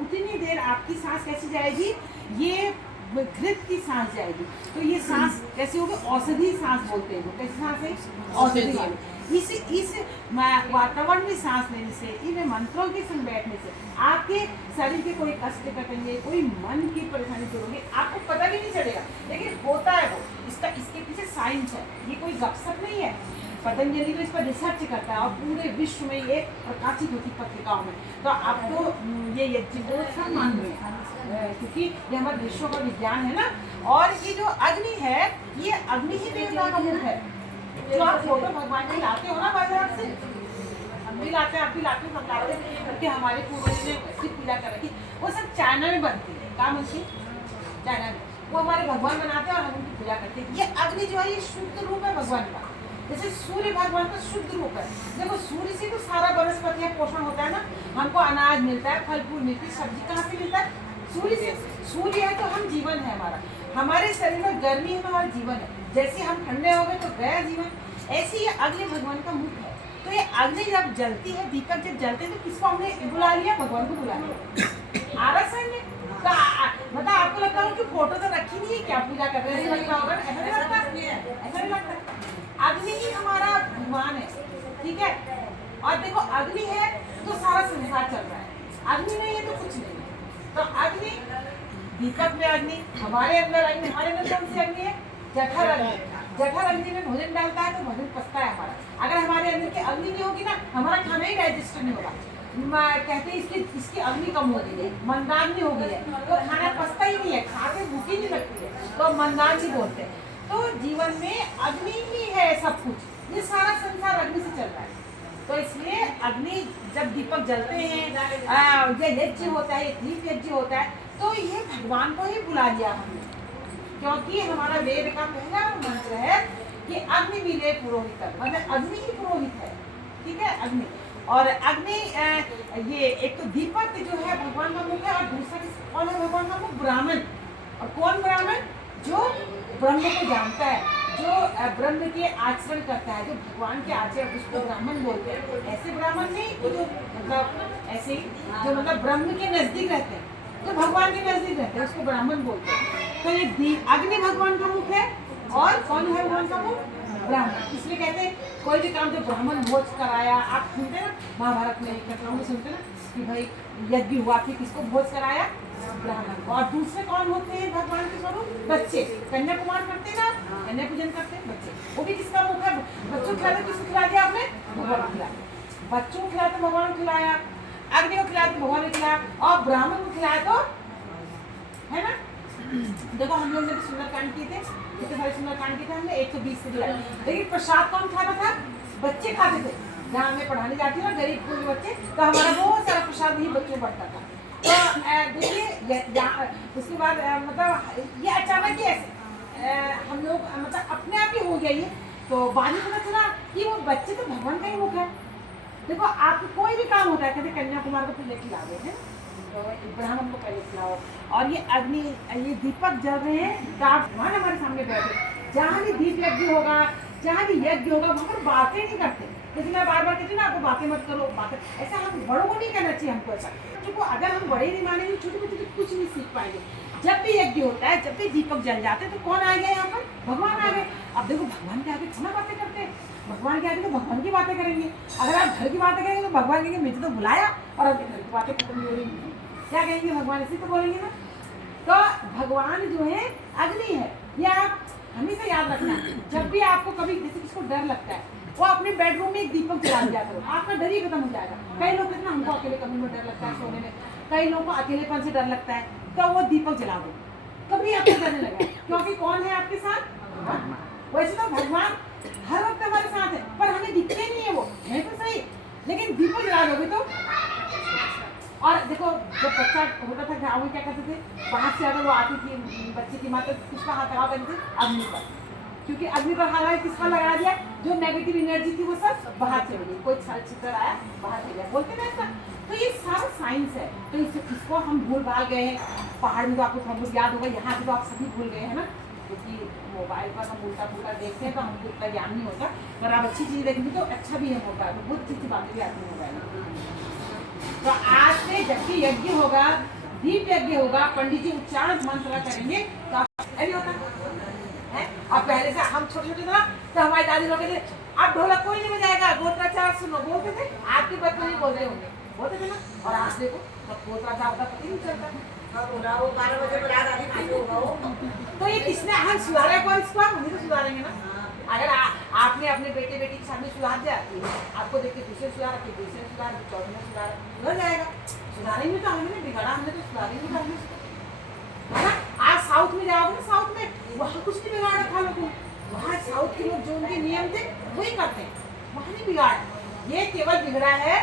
उतनी देर आपकी सांस कैसी जाएगी, ये घृत की सांस जाएगी। तो ये सांस कैसे होगी, औषधि सांस बोलते हैं। कैसी सांस है, औषधि वाली। इस वातावरण में सांस लेने से, इन मंत्रों के संग बैठने से आपके शरीर के कोई कष्ट कटेंगे, कोई मन की परेशानी दूर होगी, आपको पता भी नहीं चलेगा, लेकिन होता है वो। इसके पीछे साइंस है, ये कोई गपशप नहीं है। पतंजलि तो इस पर रिसर्च करता है और पूरे विश्व में ये प्रकाशित होती पत्रिकाओं में। तो आपको ये यज्ञोपवीत सब मान रहे हैं, क्योंकि ये हमारे विश्व का विज्ञान है ना। और ये जो अग्नि है, ये अग्नि ही देवता का मुख है। जो आप फोटो भगवान की लाते हो ना बाजार से, हम भी लाते हैं, आप भी लाते हो, सब लाते हैं, क्योंकि हमारे पूर्वज ने ऐसी पूजा कर रखी। वो सब चाइना में बनती है, काम उनकी चाइना में, वो हमारे भगवान बनाते हैं और हम उनकी पूजा करते हैं। ये अग्नि जो है, ये शुद्ध रूप है भगवान का। जैसे सूर्य भगवान का शुद्ध रूप है। देखो सूर्य से तो सारा वनस्पति पोषण होता है ना, हमको अनाज मिलता है, फल फूल मिलती है, सब्जी कहाँ से मिलता है, सूर्य से। सूर्य है तो हम जीवन है हमारा, हमारे शरीर में गर्मी है, हमारा जीवन है। जैसे हम ठंडे हो गए तो गया जीवन, ऐसे ही अग्नि भगवान का मुख है। तो ये अग्नि जब जलती है, दीपक जब जलते हैं, तो किसको हमने बुला लिया, भगवान को बुला लिया। आरस है मतलब आपको लगता हो कि फोटो तो रखी नहीं है, क्या पूजा कर रहे हैं, लगता होगा, ऐसा नहीं लगता, ऐसा नहीं लगता। अग्नि ही हमारा भगवान है, ठीक है। और देखो अग्नि है तो सारा संसार चल रहा है, अग्नि नहीं है तो कुछ नहीं है। तो अग्नि, दीपक में अग्नि, हमारे अंदर अग्नि, हमारे अंदर कौन सी अग्नि है, जठर अग्नि। जठर अग्नि में भोजन डालता है तो भोजन पचता है हमारा। अगर हमारे अंदर की अग्नि नहीं होगी ना, हमारा खाना ही डाइजेस्ट नहीं होगा। कहते हैं इसकी अग्नि कम हो गई है, मंदाग्नि हो गई है, तो खाना पचता ही नहीं है, खाते भूख ही नहीं लगती है, तो मंदाग्नि बोलते हैं। तो जीवन में अग्नि ही है सब कुछ, ये सारा संसार अग्नि से चल रहा है। तो इसलिए अग्नि जब दीपक जलते हैं, ये यज्ञ होता है, ये दीप यज्ञ होता है, तो ये भगवान को ही बुला लिया हमने, क्योंकि हमारा वेद का पहला मंत्र है कि अग्नि मिले पुरोहित, मतलब अग्नि ही पुरोहित है, ठीक है, अग्नि। और अग्नि ये एक तो दीपक जो है भगवान का मुख है, और दूसरा कौन है भगवान का मुख, ब्राह्मण। और कौन ब्राह्मण, जो ब्रह्म को जानता है, जो ब्रह्म के आचरण करता है, जो भगवान के आचरण, उसको ब्राह्मण बोलते हैं। ऐसे ब्राह्मण नहीं कि जो मतलब ऐसे ही जो मतलब ब्रह्म के नजदीक रहते हैं, जो भगवान के नजदीक रहते हैं, उसको ब्राह्मण बोलते हैं। तो ये अग्नि भगवान का मुख है, और कौन है भगवान का मुख, ब्राह्मण। इसलिए कहते हैं कोई भी काम जो ब्राह्मण भोज कराया, आप सुनते ना महाभारत में कथाओं में सुनते ना कि भाई यज्ञ हुआ, फिर किसको भोज कराया, ब्राह्मण। और दूसरे कौन होते हैं भगवान के स्वरूप, बच्चे, कन्या कुमार करते हैं ना, कन्या पूजन करते हैं बच्चे, वो भी किसका मुख है, बच्चों खिलाते, किसको खिला दिया आपने, भगवान को खिलाया। बच्चों को खिलाते भगवान को खिलाया, अग्नि को खिलाते भगवान को खिलाया, और ब्राह्मण को खिलाया तो है ना। देखो हम लोग ने भी सुंदरकांड किए थे, कितने सारे सुंदरकांड किए थे हमने, 120 से दिया। लेकिन प्रसाद कौन खाता था, बच्चे खाते थे। जहाँ हमें पढ़ाने जाती है ना गरीब के बच्चे, तो हमारा बहुत सारा प्रसाद ही बच्चों पढ़ता था। तो देखिए उसके बाद मतलब ये अचानक ही ऐसे हम लोग मतलब अपने आप ही हो गया ये। तो बाद में पता चला कि वो बच्चे तो भगवान का ही मुख है। देखो आपको कोई भी काम होता है, कहते कन्याकुमार को पहले खिला दे हैं, तो ब्राह्मण को पहले खिलाओ। और ये अग्नि, ये दीपक जल रहे हैं, भगवान हमारे सामने बैठे। जहाँ भी दीप यज्ञ होगा, जहाँ भी यज्ञ होगा, वहाँ पर बातें नहीं करते। जैसे मैं बार बार कहती हूँ ना, आपको बातें मत करो, बातें ऐसा हम बड़ों को नहीं करना चाहिए। हमको ऐसा क्योंकि अगर हम बड़े नहीं मानेंगे, छोटे बच्चे तो कुछ नहीं सीख पाएंगे। जब भी यज्ञ होता है, जब भी दीपक जल जाते हैं, तो कौन आ गया यहाँ पर, भगवान आ गए। अब देखो भगवान के आगे कितना बातें करते हैं, भगवान के आगे तो भगवान की बातें करेंगे। अगर आप घर की बातें करेंगे तो भगवान कहेंगे मुझे तो बुलाया और अब घर की बातें खत्म नहीं हो रही, क्या कहेंगे भगवान, इसी तो बोलेंगे ना। तो भगवान जो है अग्नि है, ये आप हमेशा याद रखना। जब भी आपको कभी जैसे किसको डर लगता है, वो अपने बेडरूम में एक दीपक जला दिया करो, आपका डर ही खत्म हो जाएगा। कई लोग कहते हैं हमको अकेले कभी में डर लगता है सोने में, कई लोगों को अकेलेपन से डर लगता है, तो वो दीपक जला दो, कभी आपको डर नहीं लगेगा, क्योंकि कौन है आपके साथ, भगवान। वैसे तो भगवान हर वक्त हमारे साथ है, पर हमें दिखते नहीं है, वो है तो सही, लेकिन दीपक जला दोगे तो। और देखो जब बच्चा होता था गाँव में क्या करते थे, बाहर से अगर वो आती थी बच्चे की माँ, तो किसका हाथ लगा करते थे, अग्नि पर। क्योंकि अग्नि पर हाथ किसका लगा दिया, जो नेगेटिव एनर्जी थी वो सब बाहर चली गई, कोई छल छितर आया बाहर चले गया, बोलते ना ऐसा। तो ये सारा साइंस है। तो इसको हम भूल भाल गए हैं। पहाड़ में तो आपको सब कुछ याद होगा, यहाँ भी तो आप सभी भूल गए हैं ना, क्योंकि मोबाइल पर हम उल्टा पुल्टा देखते हैं तो हमको उतना ज्ञान नहीं होता। पर आप अच्छी चीज़ देखेंगे तो अच्छा भी है मोबाइल में, बहुत अच्छी अच्छी बातें भी आती है मोबाइल में। तो आज से जब भी यज्ञ होगा, दीप यज्ञ होगा, पंडित जी उच्चारण मंत्र करेंगे तो आप नहीं होता है। और पहले से हम छोटे छोटे थे ना, तो हमारी दादी लोग कहते अब ढोलक कोई नहीं बजाएगा, गोत्राचार सुनो बोलते थे। आज के बच्चे नहीं बोल रहे होंगे, बोलते थे ना। और आज देखो सब गोत्राचार का पता नहीं चलता। वो 12 बजे बुला रही थी होगा वो। तो ये किसने हम सुधारा कौन, इसको हम नहीं तो सुधारेंगे ना। अगर आपने अपने बेटे बेटी की शादी सुधार दिया, आपको देख के दूसरे सुधार, फिर दूसरे सुधार, फिर चौथे में सुधार जाएगा। सुधारेंगे तो हमने बिगाड़ा, हमने तो सुधारेंगे तो हमने है ना। आज साउथ में जाओगे ना, साउथ में वहाँ कुछ नहीं बिगाड़ा था लोगों, वहाँ साउथ के लोग जो उनके नियम थे वही करते हैं, वहाँ नहीं बिगाड़ा। ये केवल बिगड़ा है